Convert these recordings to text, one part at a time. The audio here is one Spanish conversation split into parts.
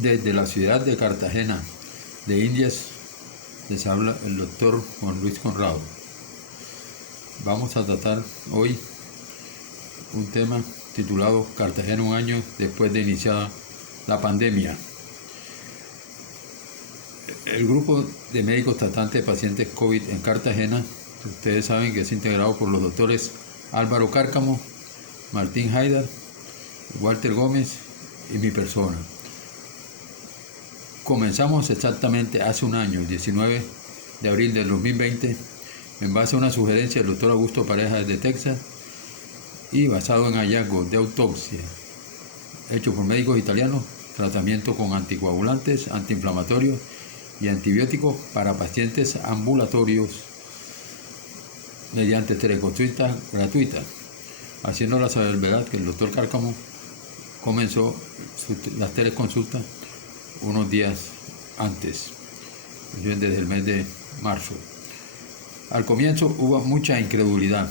Desde la ciudad de Cartagena, de Indias, les habla el doctor Juan Luis Conrado. Vamos a tratar hoy un tema titulado Cartagena un año después de iniciada la pandemia. El grupo de médicos tratantes de pacientes COVID en Cartagena, ustedes saben que es integrado por los doctores Álvaro Cárcamo, Martín Haidar, Walter Gómez y mi persona. Comenzamos exactamente hace un año, el 19 de abril del 2020, en base a una sugerencia del doctor Augusto Pareja desde Texas y basado en hallazgos de autopsia hecho por médicos italianos, tratamiento con anticoagulantes, antiinflamatorios y antibióticos para pacientes ambulatorios mediante teleconsulta gratuita, haciendo la salvedad que el doctor Cárcamo comenzó las teleconsultas unos días antes, desde el mes de marzo. Al comienzo hubo mucha incredulidad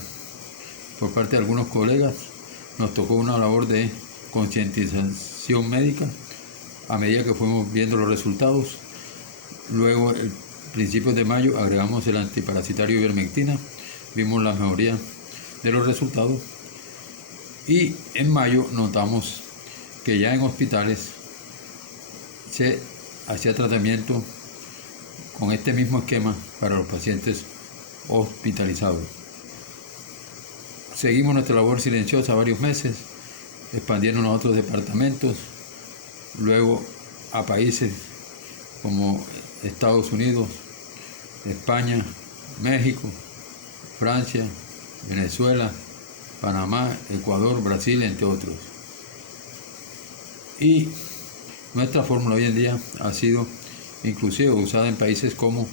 por parte de algunos colegas. Nos tocó una labor de concientización médica a medida que fuimos viendo los resultados. Luego, el principios de mayo, agregamos el antiparasitario ivermectina, vimos la mejoría de los resultados y en mayo notamos que ya en hospitales se hacía tratamiento con este mismo esquema para los pacientes hospitalizados. Seguimos nuestra labor silenciosa varios meses, expandiéndonos a otros departamentos, luego a países como Estados Unidos, España, México, Francia, Venezuela, Panamá, Ecuador, Brasil, entre otros. Y nuestra fórmula hoy en día ha sido inclusive usada en países como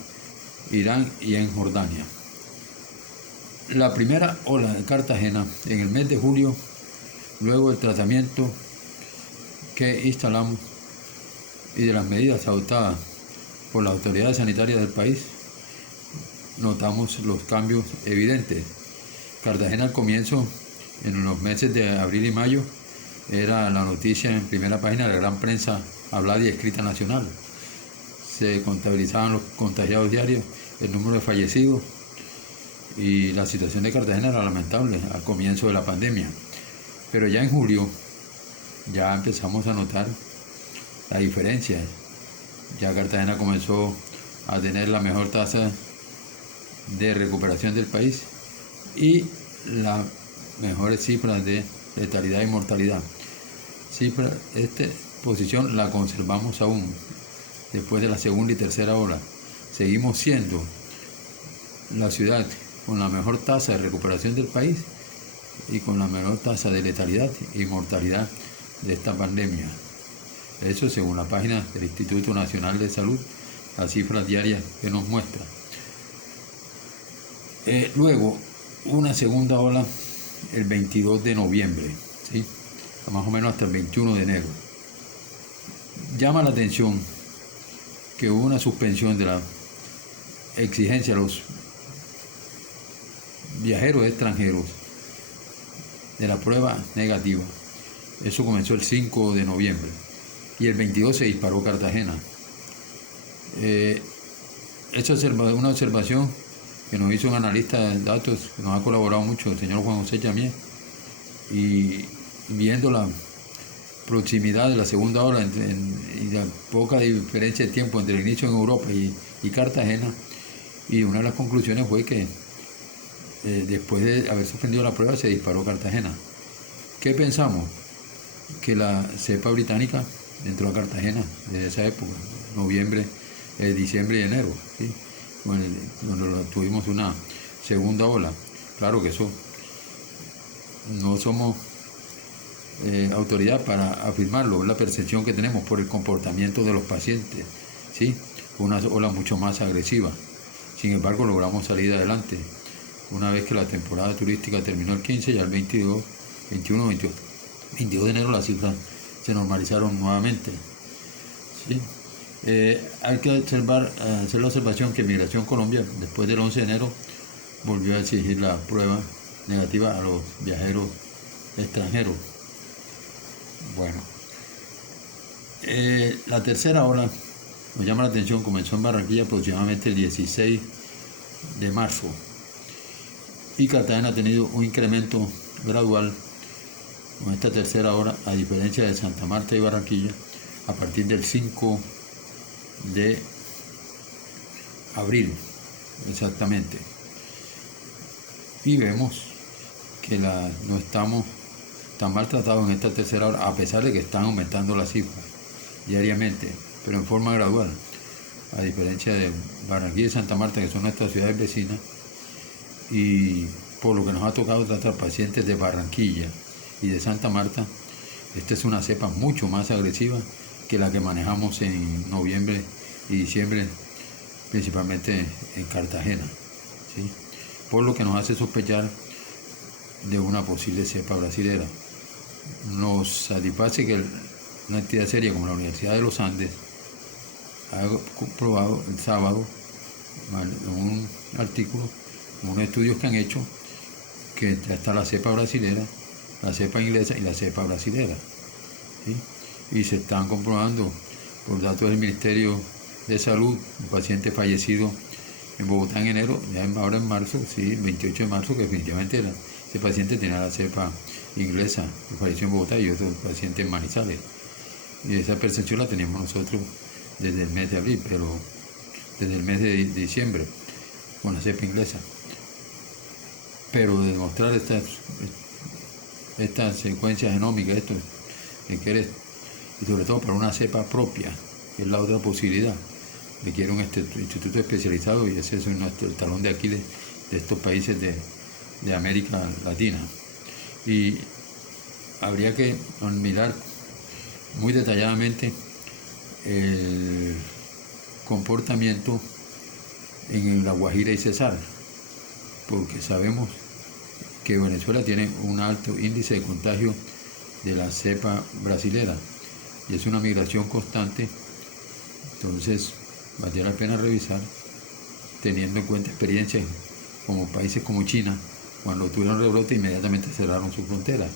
Irán y en Jordania. La primera ola de Cartagena en el mes de julio, luego del tratamiento que instalamos y de las medidas adoptadas por las autoridades sanitarias del país, notamos los cambios evidentes. Cartagena al comienzo, en los meses de abril y mayo, era la noticia en primera página de la gran prensa hablada y escrita nacional. Se contabilizaban los contagiados diarios, el número de fallecidos, y la situación de Cartagena era lamentable al comienzo de la pandemia. Pero ya en julio ya empezamos a notar la diferencia. Ya Cartagena comenzó a tener la mejor tasa de recuperación del país y las mejores cifras de letalidad y mortalidad. Esta posición la conservamos aún después de la segunda y tercera ola. Seguimos siendo la ciudad con la mejor tasa de recuperación del país y con la menor tasa de letalidad y mortalidad de esta pandemia. Eso según la página del Instituto Nacional de Salud, las cifras diarias que nos muestra. Luego, una segunda ola el 22 de noviembre, ¿sí? Más o menos hasta el 21 de enero. Llama la atención que hubo una suspensión de la exigencia a los viajeros extranjeros de la prueba negativa. Eso comenzó el 5 de noviembre y el 22 se disparó Cartagena. Esta es una observación que nos hizo un analista de datos que nos ha colaborado mucho, el señor Juan José Yamié, y viendo la proximidad de la segunda ola y la poca diferencia de tiempo entre el inicio en Europa y Cartagena, y una de las conclusiones fue que después de haber suspendido la prueba se disparó Cartagena. ¿Qué pensamos? Que la cepa británica entró a Cartagena desde esa época, noviembre, diciembre y enero, ¿sí? Cuando tuvimos una segunda ola. Claro que eso no somos autoridad para afirmarlo, es la percepción que tenemos por el comportamiento de los pacientes, ¿sí? Una ola mucho más agresiva. Sin embargo, logramos salir adelante. Una vez que la temporada turística terminó el 15, ya el 22 de enero las cifras se normalizaron nuevamente, ¿sí? Hay que hacer la observación que Migración Colombia, después del 11 de enero, volvió a exigir la prueba negativa a los viajeros extranjeros. Bueno, La tercera ola, nos llama la atención, comenzó en Barranquilla aproximadamente el 16 de marzo y Cartagena ha tenido un incremento gradual con esta tercera ola, a diferencia de Santa Marta y Barranquilla, a partir del 5 de abril exactamente. Y vemos que no estamos tan maltratados en esta tercera ola, a pesar de que están aumentando las cifras diariamente, pero en forma gradual, a diferencia de Barranquilla y Santa Marta, que son nuestras ciudades vecinas, y por lo que nos ha tocado tratar pacientes de Barranquilla y de Santa Marta, esta es una cepa mucho más agresiva que la que manejamos en noviembre y diciembre, principalmente en Cartagena, ¿sí? Por lo que nos hace sospechar de una posible cepa brasilera. Nos satisface que una entidad seria como la Universidad de los Andes ha comprobado el sábado en un artículo, en unos estudios que han hecho, que está la cepa brasilera, la cepa inglesa y la cepa brasilera, ¿sí? Y se están comprobando por datos del Ministerio de Salud, un paciente fallecido en Bogotá en enero, ya ahora en marzo, sí, el 28 de marzo, que definitivamente ese paciente tenía la cepa inglesa, que falleció en Bogotá, y otro paciente en Manizales. Y esa percepción la teníamos nosotros desde el mes de abril, pero desde el mes de diciembre, con la cepa inglesa. Pero demostrar esta secuencia genómica, esto, y sobre todo para una cepa propia, que es la otra posibilidad, requiere un instituto especializado, y ese es el talón de Aquiles de estos países de América Latina. Y habría que mirar muy detalladamente el comportamiento en La Guajira y Cesar, porque sabemos que Venezuela tiene un alto índice de contagio de la cepa brasilera y es una migración constante. Entonces valdría la pena revisar, teniendo en cuenta experiencias como países como China, cuando tuvieron rebrote inmediatamente cerraron su frontera,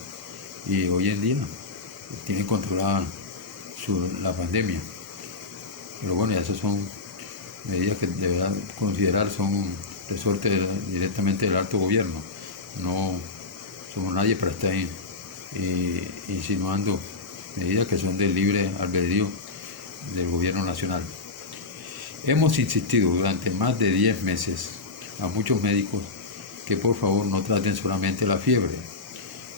y hoy en día tienen controlada la pandemia. Pero bueno, esas son medidas que deberán considerar, son un resorte directamente del alto gobierno. No somos nadie para estar insinuando medidas que son del libre albedrío del gobierno nacional. Hemos insistido durante más de 10 meses a muchos médicos que por favor no traten solamente la fiebre,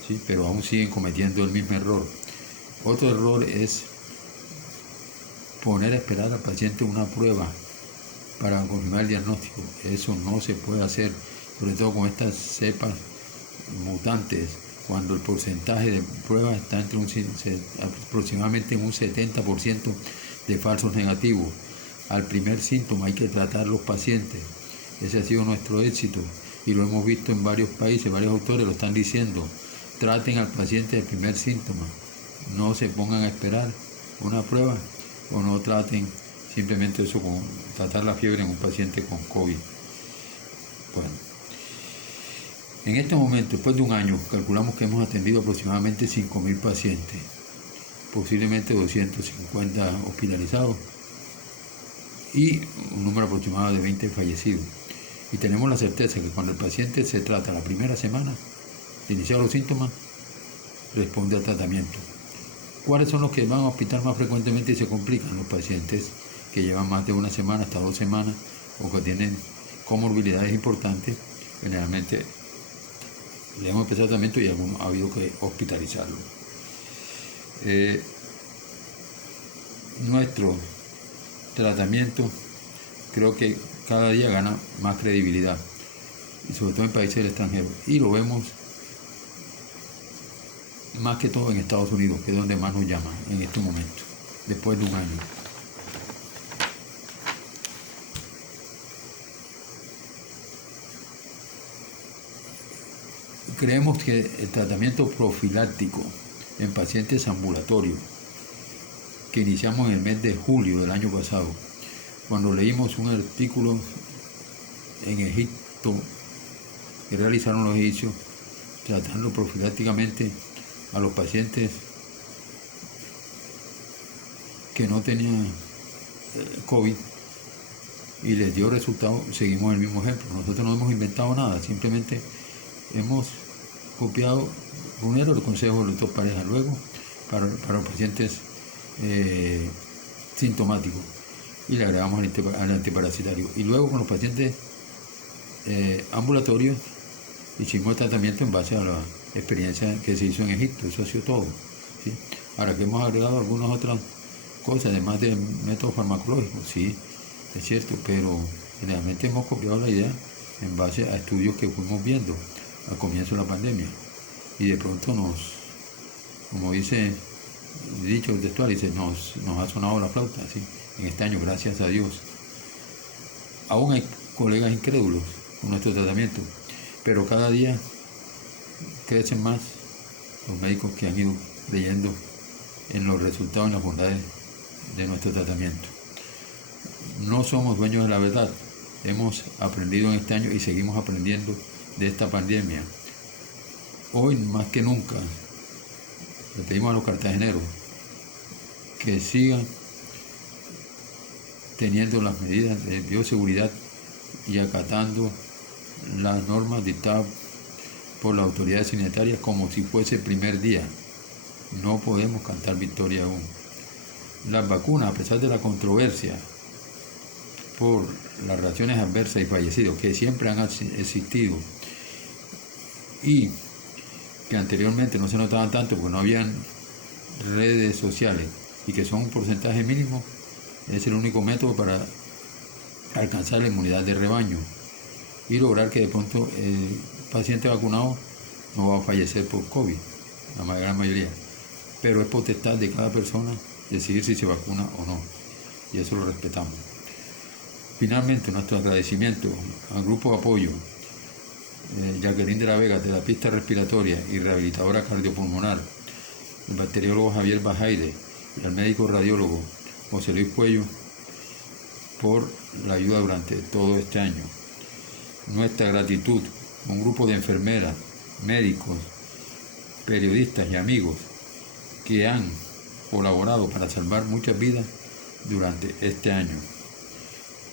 ¿sí? Pero aún siguen cometiendo el mismo error. Otro error es poner a esperar al paciente una prueba para confirmar el diagnóstico. Eso no se puede hacer, sobre todo con estas cepas mutantes, cuando el porcentaje de pruebas está aproximadamente en un 70% de falsos negativos. Al primer síntoma hay que tratar los pacientes. Ese ha sido nuestro éxito y lo hemos visto en varios países, varios autores lo están diciendo. Traten al paciente del primer síntoma, no se pongan a esperar una prueba, o no traten simplemente eso, con tratar la fiebre en un paciente con COVID. Bueno, en este momento, después de un año, calculamos que hemos atendido aproximadamente 5.000 pacientes, posiblemente 250 hospitalizados y un número aproximado de 20 fallecidos. Y tenemos la certeza que cuando el paciente se trata la primera semana de iniciar los síntomas, responde al tratamiento. ¿Cuáles son los que van a hospital más frecuentemente y se complican? Los pacientes que llevan más de una semana hasta 2 semanas o que tienen comorbilidades importantes. Generalmente le hemos empezado el tratamiento y ha habido que hospitalizarlo. Nuestro tratamiento creo que cada día gana más credibilidad, y sobre todo en países del extranjero, y lo vemos más que todo en Estados Unidos, que es donde más nos llaman en este momento, después de un año. Creemos que el tratamiento profiláctico en pacientes ambulatorios, que iniciamos en el mes de julio del año pasado, cuando leímos un artículo en Egipto que realizaron los egipcios tratando profilácticamente a los pacientes que no tenían COVID y les dio resultado, seguimos el mismo ejemplo. Nosotros no hemos inventado nada, simplemente hemos copiado primero los consejos de las dos parejas, luego para los pacientes sintomáticos, y le agregamos al antiparasitario, y luego con los pacientes ambulatorios hicimos el tratamiento en base a la experiencia que se hizo en Egipto. Eso ha sido todo, ¿sí? Ahora que hemos agregado algunas otras cosas, además de métodos farmacológicos, sí, es cierto, pero generalmente hemos copiado la idea en base a estudios que fuimos viendo al comienzo de la pandemia, y de pronto como dice dicho textual, dice, nos ha sonado la flauta, ¿sí? En este año, gracias a Dios. Aún hay colegas incrédulos con nuestro tratamiento, pero cada día crecen más los médicos que han ido leyendo en los resultados, en las bondades de nuestro tratamiento. No somos dueños de la verdad. Hemos aprendido en este año y seguimos aprendiendo de esta pandemia. Hoy más que nunca le pedimos a los cartageneros que sigan teniendo las medidas de bioseguridad y acatando las normas dictadas por las autoridades sanitarias como si fuese el primer día. No podemos cantar victoria aún. Las vacunas, a pesar de la controversia por las reacciones adversas y fallecidos que siempre han existido y que anteriormente no se notaban tanto porque no habían redes sociales y que son un porcentaje mínimo, es el único método para alcanzar la inmunidad de rebaño y lograr que de pronto el paciente vacunado no va a fallecer por COVID, la gran mayoría. Pero es potestad de cada persona decidir si se vacuna o no, y eso lo respetamos. Finalmente, nuestro agradecimiento al grupo de apoyo Jacqueline de la Vega, terapista respiratoria y rehabilitadora cardiopulmonar, el bacteriólogo Javier Bajaide y al médico radiólogo José Luis Cuello por la ayuda durante todo este año. Nuestra gratitud a un grupo de enfermeras, médicos, periodistas y amigos que han colaborado para salvar muchas vidas durante este año.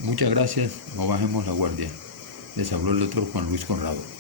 Muchas gracias, no bajemos la guardia. Les habló el doctor Juan Luis Conrado.